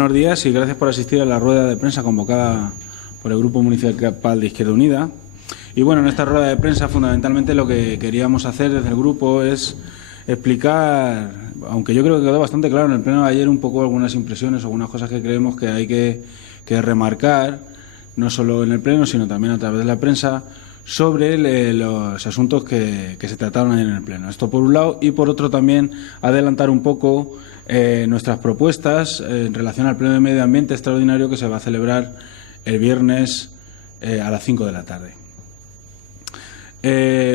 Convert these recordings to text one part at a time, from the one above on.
Buenos días y gracias por asistir a la rueda de prensa convocada por el Grupo Municipal de Izquierda Unida. Y bueno, en esta rueda de prensa fundamentalmente lo que queríamos hacer desde el grupo es explicar, aunque yo creo que quedó bastante claro en el pleno de ayer, un poco algunas impresiones, algunas cosas que creemos que hay que remarcar, no solo en el pleno, sino también a través de la prensa, sobre los asuntos que se trataron ayer en el pleno. Esto por un lado, y por otro también adelantar un poco nuestras propuestas en relación al pleno de medio ambiente extraordinario que se va a celebrar el viernes a las 5 de la tarde.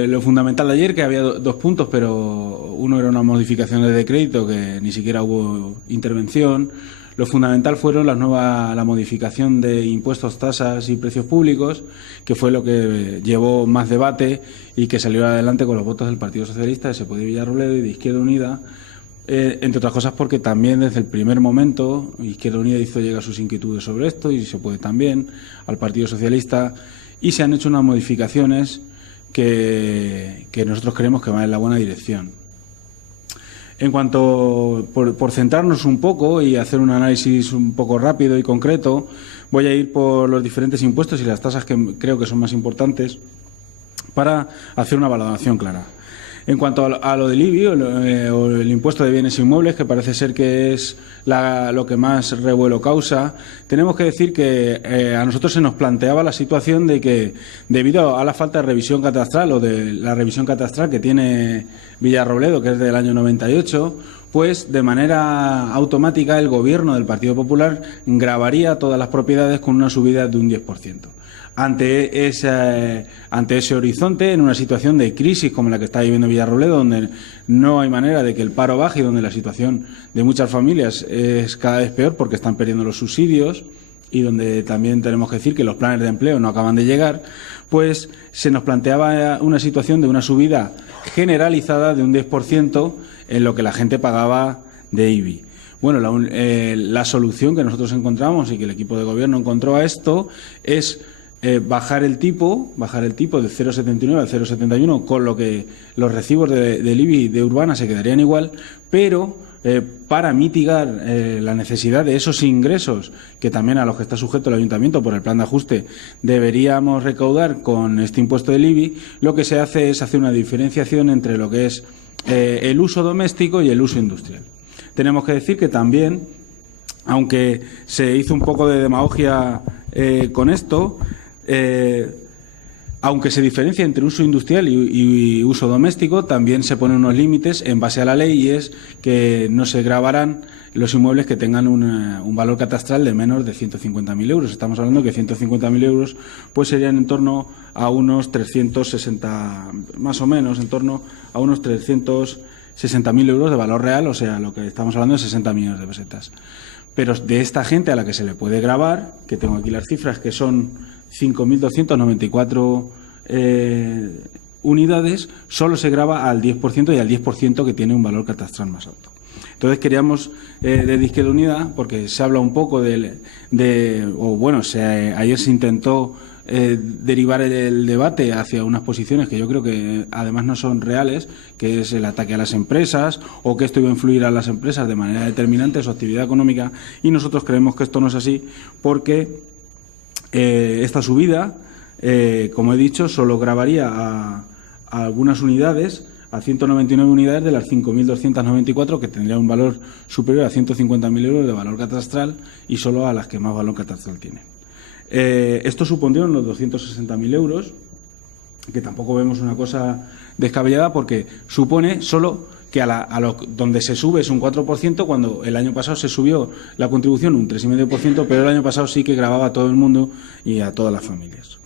Lo fundamental de ayer, que había dos puntos, pero uno era una modificación de decreto que ni siquiera hubo intervención. Lo fundamental fueron la modificación de impuestos, tasas y precios públicos, que fue lo que llevó más debate y que salió adelante con los votos del Partido Socialista, de Sepúlveda y Villarrobledo y de Izquierda Unida, entre otras cosas porque también desde el primer momento Izquierda Unida hizo llegar sus inquietudes sobre esto y se puede también al Partido Socialista, y se han hecho unas modificaciones que nosotros creemos que van en la buena dirección. En cuanto, por centrarnos un poco y hacer un análisis un poco rápido y concreto, voy a ir por los diferentes impuestos y las tasas que creo que son más importantes para hacer una valoración clara. En cuanto a lo del IBI, o el impuesto de bienes inmuebles, que parece ser que es lo que más revuelo causa, tenemos que decir que a nosotros se nos planteaba la situación de que, debido a la falta de revisión catastral o de la revisión catastral que tiene Villarrobledo, que es del año 98, pues de manera automática el Gobierno del Partido Popular gravaría todas las propiedades con una subida de un 10%. Ante ese horizonte, en una situación de crisis como la que está viviendo Villarrobledo, donde no hay manera de que el paro baje y donde la situación de muchas familias es cada vez peor porque están perdiendo los subsidios y donde también tenemos que decir que los planes de empleo no acaban de llegar, pues se nos planteaba una situación de una subida generalizada de un 10% en lo que la gente pagaba de IBI. Bueno, la solución que nosotros encontramos y que el equipo de gobierno encontró a esto es bajar el tipo del 0,79 al 0,71, con lo que los recibos del IBI de Urbana se quedarían igual, pero para mitigar la necesidad de esos ingresos, que también a los que está sujeto el Ayuntamiento por el plan de ajuste deberíamos recaudar con este impuesto del IBI, lo que se hace es hacer una diferenciación entre lo que es el uso doméstico y el uso industrial. Tenemos que decir que también, aunque se hizo un poco de demagogia con esto, aunque se diferencia entre uso industrial y uso doméstico, también se ponen unos límites en base a la ley, y es que no se gravarán los inmuebles que tengan un valor catastral de menos de 150.000 euros. Estamos hablando que 150.000 euros pues serían en torno a unos 360, más o menos, en torno a unos 360.000 euros de valor real, o sea, lo que estamos hablando es 60 millones de pesetas. Pero de esta gente a la que se le puede gravar, que tengo aquí las cifras, que son 5.294 unidades, solo se grava al 10% y al 10% que tiene un valor catastral más alto. Entonces queríamos, desde Izquierda Unida, porque se habla un poco ayer se intentó derivar el debate hacia unas posiciones que yo creo que además no son reales, que es el ataque a las empresas o que esto iba a influir a las empresas de manera determinante en su actividad económica, y nosotros creemos que esto no es así, porque esta subida, como he dicho, solo gravaría a algunas unidades, a 199 unidades de las 5.294, que tendrían un valor superior a 150.000 euros de valor catastral, y solo a las que más valor catastral tienen. Esto supondría unos 260.000 euros, que tampoco vemos una cosa descabellada, porque supone solo que donde se sube es un 4%, cuando el año pasado se subió la contribución un 3,5%, pero el año pasado sí que gravaba a todo el mundo y a todas las familias.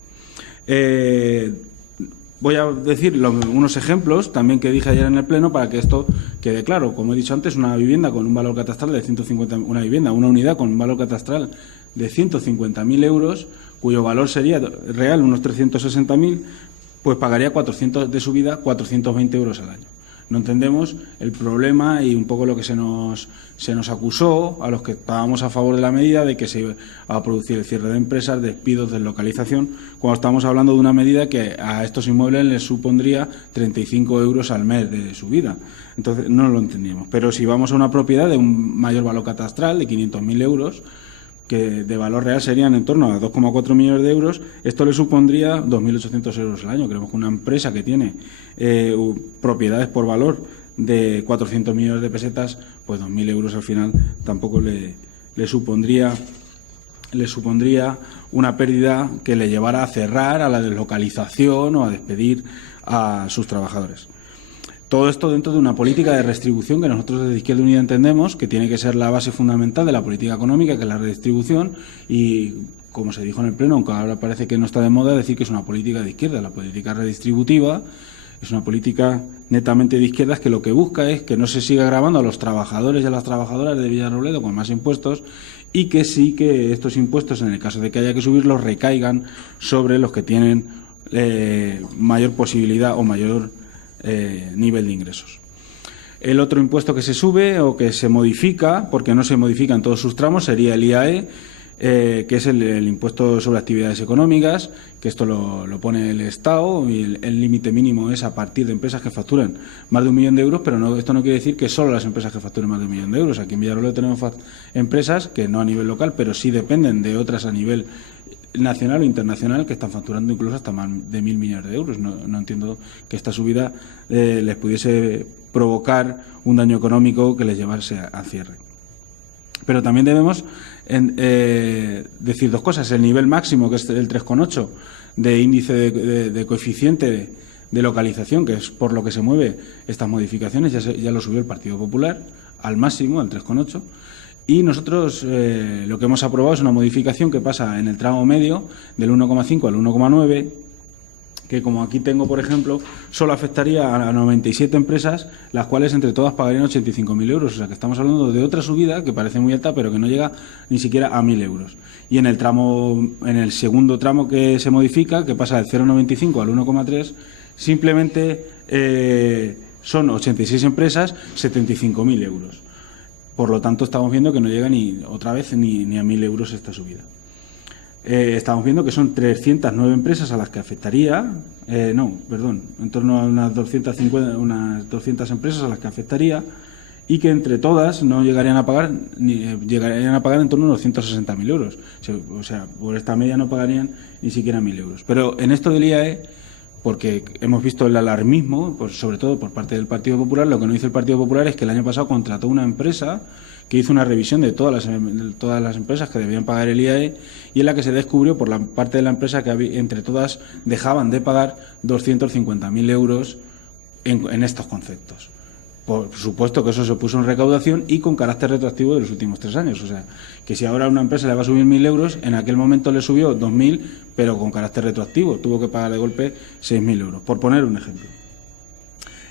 Voy a decir unos ejemplos también que dije ayer en el Pleno para que esto quede claro. Como he dicho antes, una vivienda con un valor catastral de 150, una unidad con un valor catastral de 150.000 euros, cuyo valor sería real unos 360.000, pues pagaría 400 de subida, 420 euros al año. No entendemos el problema y un poco lo que se nos acusó a los que estábamos a favor de la medida de que se iba a producir el cierre de empresas, despidos, deslocalización, cuando estamos hablando de una medida que a estos inmuebles les supondría 35 euros al mes de subida. Entonces, no lo entendíamos. Pero si vamos a una propiedad de un mayor valor catastral, de 500.000 euros, que de valor real serían en torno a 2,4 millones de euros, esto le supondría 2.800 euros al año. Creemos que una empresa que tiene propiedades por valor de 400 millones de pesetas, pues 2.000 euros al final tampoco le supondría una pérdida que le llevara a cerrar, a la deslocalización o a despedir a sus trabajadores. Todo esto dentro de una política de redistribución que nosotros desde Izquierda Unida entendemos que tiene que ser la base fundamental de la política económica, que es la redistribución, y como se dijo en el Pleno, aunque ahora parece que no está de moda decir que es una política de izquierda, la política redistributiva es una política netamente de izquierdas que lo que busca es que no se siga gravando a los trabajadores y a las trabajadoras de Villarrobledo con más impuestos y que sí que estos impuestos, en el caso de que haya que subirlos, recaigan sobre los que tienen mayor posibilidad o mayor nivel de ingresos. El otro impuesto que se sube o que se modifica, porque no se modifica en todos sus tramos, sería el IAE, que es el impuesto sobre actividades económicas, que esto lo pone el Estado y el límite mínimo es a partir de empresas que facturan más de 1 millón de euros, pero esto no quiere decir que solo las empresas que facturen más de 1 millón de euros. Aquí en Villarrobledo tenemos empresas que no a nivel local, pero sí dependen de otras a nivel nacional o internacional que están facturando incluso hasta más de 1.000 millones de euros. No entiendo que esta subida les pudiese provocar un daño económico que les llevase a cierre. Pero también debemos decir dos cosas. El nivel máximo, que es el 3,8 de índice de coeficiente de localización, que es por lo que se mueve estas modificaciones, ya lo subió el Partido Popular al máximo, al 3,8. Y nosotros lo que hemos aprobado es una modificación que pasa en el tramo medio del 1,5 al 1,9, que como aquí tengo, por ejemplo, solo afectaría a 97 empresas, las cuales entre todas pagarían 85.000 euros. O sea que estamos hablando de otra subida que parece muy alta, pero que no llega ni siquiera a 1.000 euros. Y en el segundo tramo que se modifica, que pasa del 0,95 al 1,3, simplemente son 86 empresas, 75.000 euros. Por lo tanto, estamos viendo que no llega ni a 1.000 euros esta subida. Estamos viendo que son 309 empresas a las que afectaría, en torno a unas 200 empresas a las que afectaría y que entre todas no llegarían a pagar en torno a unos 160.000 euros. O sea, por esta media no pagarían ni siquiera 1.000 euros. Pero en esto del IAE, porque hemos visto el alarmismo, sobre todo por parte del Partido Popular, lo que no hizo el Partido Popular es que el año pasado contrató una empresa que hizo una revisión de todas las empresas que debían pagar el IAE y en la que se descubrió por la parte de la empresa que entre todas dejaban de pagar 250.000 euros en estos conceptos. Por supuesto que eso se puso en recaudación y con carácter retroactivo de los últimos 3 años. O sea, que si ahora a una empresa le va a subir 1.000 euros, en aquel momento le subió 2.000, pero con carácter retroactivo. Tuvo que pagar de golpe 6.000 euros, por poner un ejemplo.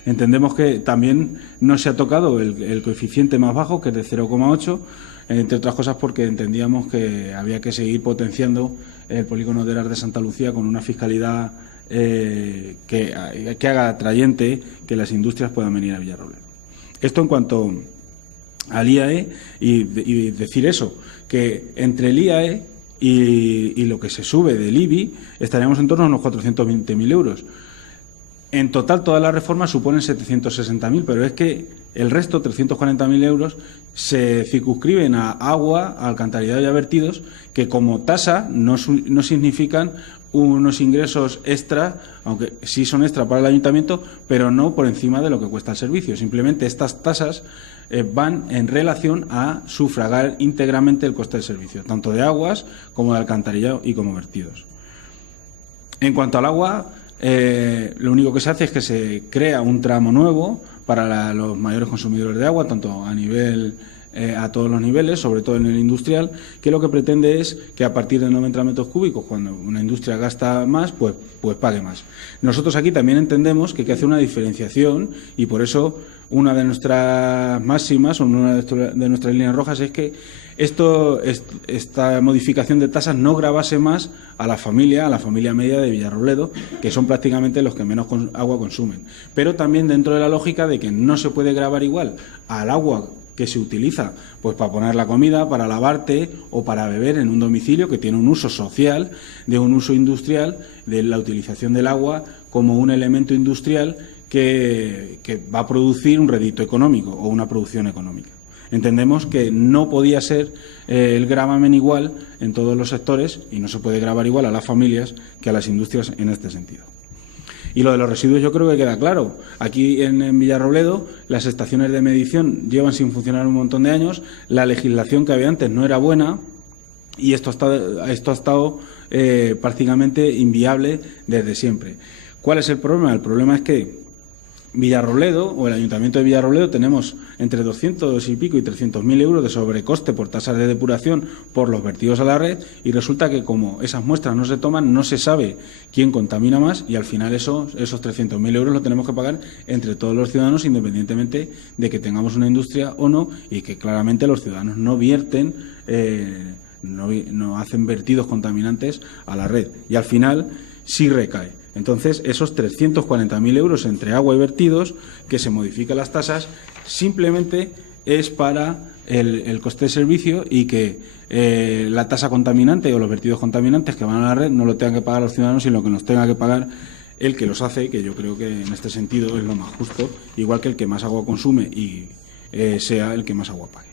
Entendemos que también no se ha tocado el coeficiente más bajo, que es de 0,8, entre otras cosas porque entendíamos que había que seguir potenciando el polígono de Heras de Santa Lucía con una fiscalidad que haga atrayente que las industrias puedan venir a Villarrobledo. Esto en cuanto al IAE y decir eso, que entre el IAE y lo que se sube del IBI estaríamos en torno a unos 420.000 euros. En total, todas las reformas suponen 760.000, pero es que el resto, 340.000 euros, se circunscriben a agua, a alcantarillado y a vertidos, que como tasa no significan unos ingresos extra, aunque sí son extra para el ayuntamiento, pero no por encima de lo que cuesta el servicio. Simplemente estas tasas van en relación a sufragar íntegramente el coste del servicio, tanto de aguas como de alcantarillado y como vertidos. En cuanto al agua, lo único que se hace es que se crea un tramo nuevo para los mayores consumidores de agua, tanto a nivel a todos los niveles, sobre todo en el industrial, que lo que pretende es que a partir de 90 metros cúbicos, cuando una industria gasta más, pues pague más. Nosotros aquí también entendemos que hay que hacer una diferenciación y por eso una de nuestras máximas o una de nuestras líneas rojas es que esta modificación de tasas no gravase más a la familia media de Villarrobledo, que son prácticamente los que menos agua consumen. Pero también dentro de la lógica de que no se puede gravar igual al agua que se utiliza pues para poner la comida, para lavarte o para beber en un domicilio que tiene un uso social, de un uso industrial, de la utilización del agua como un elemento industrial que va a producir un rédito económico o una producción económica. Entendemos que no podía ser el gravamen igual en todos los sectores y no se puede gravar igual a las familias que a las industrias en este sentido. Y lo de los residuos yo creo que queda claro. Aquí en Villarrobledo las estaciones de medición llevan sin funcionar un montón de años, la legislación que había antes no era buena y esto ha estado prácticamente inviable desde siempre. ¿Cuál es el problema? El problema es que Villarrobledo o el Ayuntamiento de Villarrobledo tenemos entre 200 y pico y 300.000 euros de sobrecoste por tasas de depuración por los vertidos a la red y resulta que como esas muestras no se toman no se sabe quién contamina más y al final esos 300.000 euros los tenemos que pagar entre todos los ciudadanos independientemente de que tengamos una industria o no y que claramente los ciudadanos no vierten, no hacen vertidos contaminantes a la red y al final sí recae. Entonces, esos 340.000 euros entre agua y vertidos, que se modifican las tasas, simplemente es para el coste de servicio y que la tasa contaminante o los vertidos contaminantes que van a la red no lo tengan que pagar los ciudadanos, sino que nos tenga que pagar el que los hace, que yo creo que en este sentido es lo más justo, igual que el que más agua consume y sea el que más agua pague.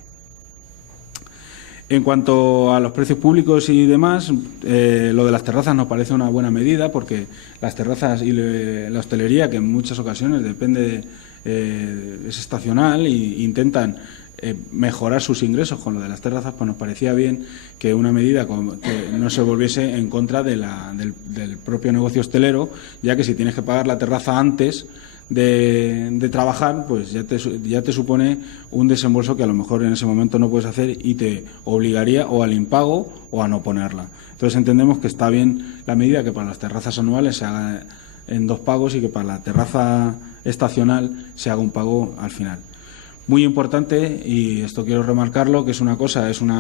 En cuanto a los precios públicos y demás, lo de las terrazas nos parece una buena medida porque las terrazas y la hostelería, que en muchas ocasiones es estacional e intentan mejorar sus ingresos con lo de las terrazas, pues nos parecía bien que una medida que no se volviese en contra del propio negocio hostelero, ya que si tienes que pagar la terraza antes de trabajar, pues ya te supone un desembolso que a lo mejor en ese momento no puedes hacer y te obligaría o al impago o a no ponerla. Entonces entendemos que está bien la medida que para las terrazas anuales se haga en 2 pagos y que para la terraza estacional se haga un pago al final. Muy importante, y esto quiero remarcarlo, que es una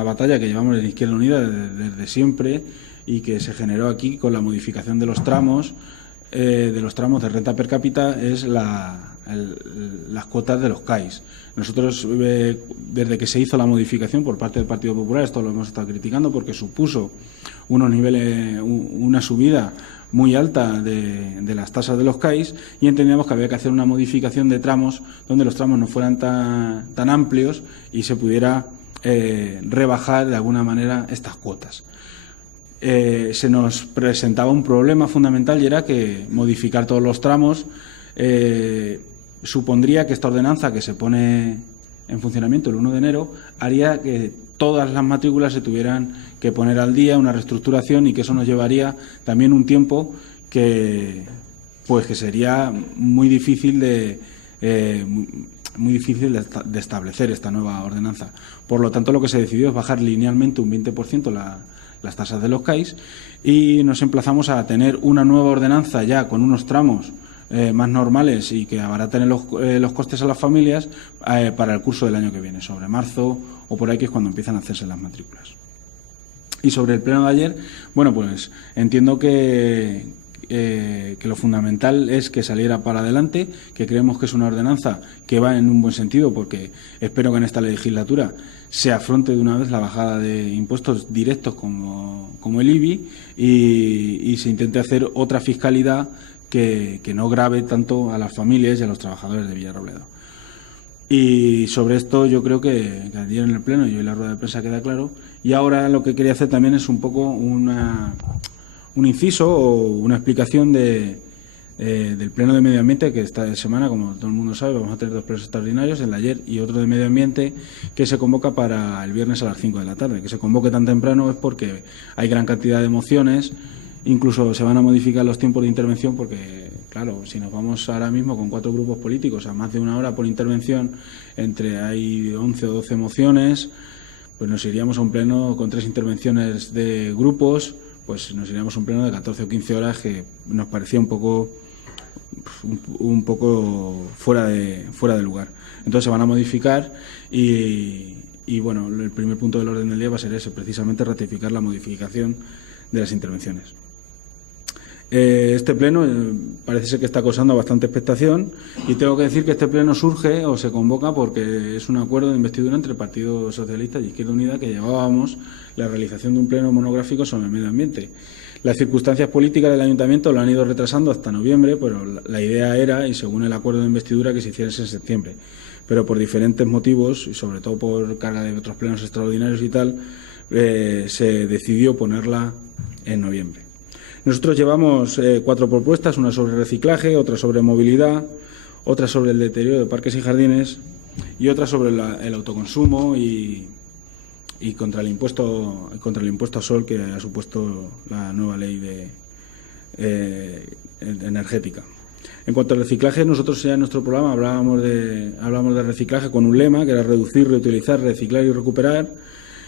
batalla que llevamos en Izquierda Unida desde siempre y que se generó aquí con la modificación de los tramos de renta per cápita, es las cuotas de los CAIs. Nosotros, desde que se hizo la modificación por parte del Partido Popular, esto lo hemos estado criticando porque supuso unos niveles, una subida muy alta de las tasas de los CAIs y entendíamos que había que hacer una modificación de tramos donde los tramos no fueran tan amplios y se pudiera rebajar de alguna manera estas cuotas. Se nos presentaba un problema fundamental y era que modificar todos los tramos supondría que esta ordenanza que se pone en funcionamiento el 1 de enero haría que todas las matrículas se tuvieran que poner al día, una reestructuración, y que eso nos llevaría también un tiempo que sería muy difícil de establecer esta nueva ordenanza. Por lo tanto, lo que se decidió es bajar linealmente un 20% las tasas de los CAIs y nos emplazamos a tener una nueva ordenanza ya con unos tramos más normales y que abaraten los costes a las familias para el curso del año que viene, sobre marzo o por ahí, que es cuando empiezan a hacerse las matrículas. Y sobre el pleno de ayer, bueno, pues entiendo que lo fundamental es que saliera para adelante, que creemos que es una ordenanza que va en un buen sentido, porque espero que en esta legislatura se afronte de una vez la bajada de impuestos directos como el IBI y se intente hacer otra fiscalidad que no grave tanto a las familias y a los trabajadores de Villarrobledo. Y sobre esto yo creo que ayer en el pleno y hoy en la rueda de prensa queda claro, y ahora lo que quería hacer también es un poco un inciso o una explicación del pleno de medio ambiente, que esta semana, como todo el mundo sabe, vamos a tener 2 plenos extraordinarios, el de ayer y otro de medio ambiente, que se convoca para el viernes a las 5 de la tarde. Que se convoque tan temprano es porque hay gran cantidad de mociones, incluso se van a modificar los tiempos de intervención porque claro, si nos vamos ahora mismo con 4 grupos políticos a más de 1 hora por intervención, hay 11 o 12 mociones, pues nos iríamos a un pleno con 3 intervenciones de grupos, pues nos iríamos a un pleno de 14 o 15 horas, que nos parecía un poco fuera de lugar. Entonces se van a modificar y bueno, el primer punto del orden del día va a ser ese, precisamente ratificar la modificación de las intervenciones. Este pleno parece ser que está causando bastante expectación, y tengo que decir que este pleno surge o se convoca porque es un acuerdo de investidura entre el Partido Socialista y Izquierda Unida, que llevábamos la realización de un pleno monográfico sobre el medio ambiente. Las circunstancias políticas del Ayuntamiento lo han ido retrasando hasta noviembre, pero la idea era, y según el acuerdo de investidura, que se hiciese en septiembre. Pero por diferentes motivos, y sobre todo por carga de otros plenos extraordinarios y tal, se decidió ponerla en noviembre. Nosotros llevamos 4 propuestas, una sobre reciclaje, otra sobre movilidad, otra sobre el deterioro de parques y jardines y otra sobre el autoconsumo y contra el impuesto al sol que ha supuesto la nueva ley energética. En cuanto al reciclaje, nosotros ya en nuestro programa hablábamos de reciclaje con un lema que era reducir, reutilizar, reciclar y recuperar.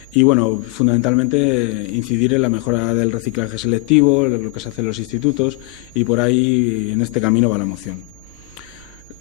Y bueno, fundamentalmente incidir en la mejora del reciclaje selectivo, lo que se hace en los institutos, y por ahí en este camino va la moción.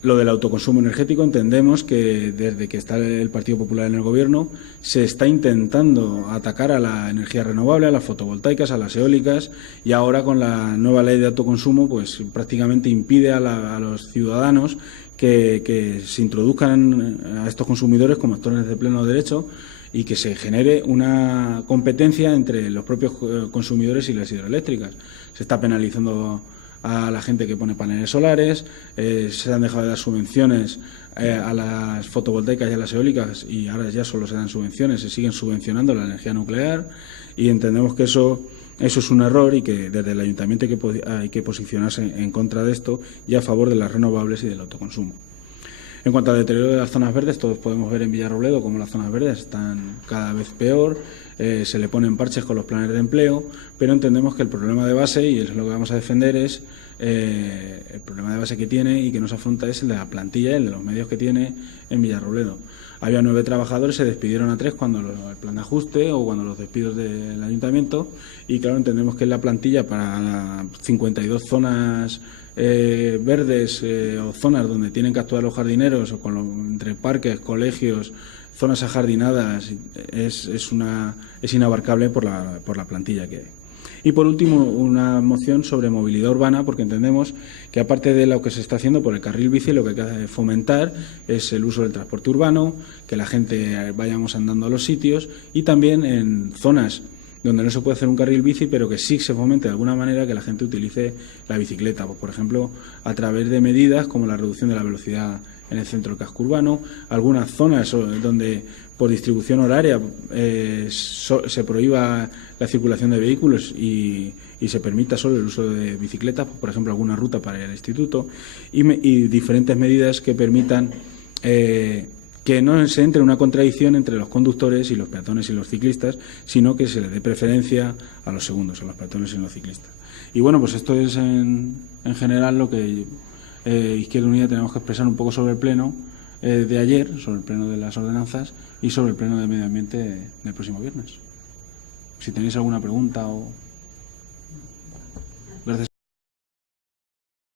Lo del autoconsumo energético, entendemos que desde que está el Partido Popular en el Gobierno se está intentando atacar a la energía renovable, a las fotovoltaicas, a las eólicas, y ahora con la nueva ley de autoconsumo pues prácticamente impide a los ciudadanos que se introduzcan a estos consumidores como actores de pleno derecho y que se genere una competencia entre los propios consumidores y las hidroeléctricas. Se está penalizando a la gente que pone paneles solares, se han dejado de dar subvenciones a las fotovoltaicas y a las eólicas, y ahora ya solo se dan subvenciones, se siguen subvencionando la energía nuclear, y entendemos que eso es un error y que desde el Ayuntamiento hay que posicionarse en contra de esto y a favor de las renovables y del autoconsumo. En cuanto al deterioro de las zonas verdes, todos podemos ver en Villarrobledo cómo las zonas verdes están cada vez peor, se le ponen parches con los planes de empleo, pero entendemos que el problema de base, y es lo que vamos a defender, es el problema de base que tiene y que no se afronta es el de la plantilla, el de los medios que tiene en Villarrobledo. Había 9 trabajadores, se despidieron a 3 cuando el plan de ajuste o cuando los despidos del Ayuntamiento, y claro, entendemos que la plantilla para 52 zonas verdes o zonas donde tienen que actuar los jardineros o entre parques, colegios, zonas ajardinadas, es inabarcable por la plantilla que hay. Y por último, una moción sobre movilidad urbana, porque entendemos que aparte de lo que se está haciendo por el carril bici, lo que hay que fomentar es el uso del transporte urbano, que la gente vayamos andando a los sitios, y también en zonas donde no se puede hacer un carril bici, pero que sí se fomente de alguna manera que la gente utilice la bicicleta, pues, por ejemplo, a través de medidas como la reducción de la velocidad en el centro del casco urbano, algunas zonas donde por distribución horaria se prohíba la circulación de vehículos y se permita solo el uso de bicicletas, por ejemplo, alguna ruta para el instituto, y diferentes medidas que permitan que no se entre una contradicción entre los conductores y los peatones y los ciclistas, sino que se le dé preferencia a los segundos, a los peatones y los ciclistas. Y bueno, pues esto es en general lo que Izquierda Unida tenemos que expresar un poco sobre el pleno de ayer, sobre el pleno de las ordenanzas y sobre el pleno de medio ambiente del próximo viernes. Si tenéis alguna pregunta o... Gracias.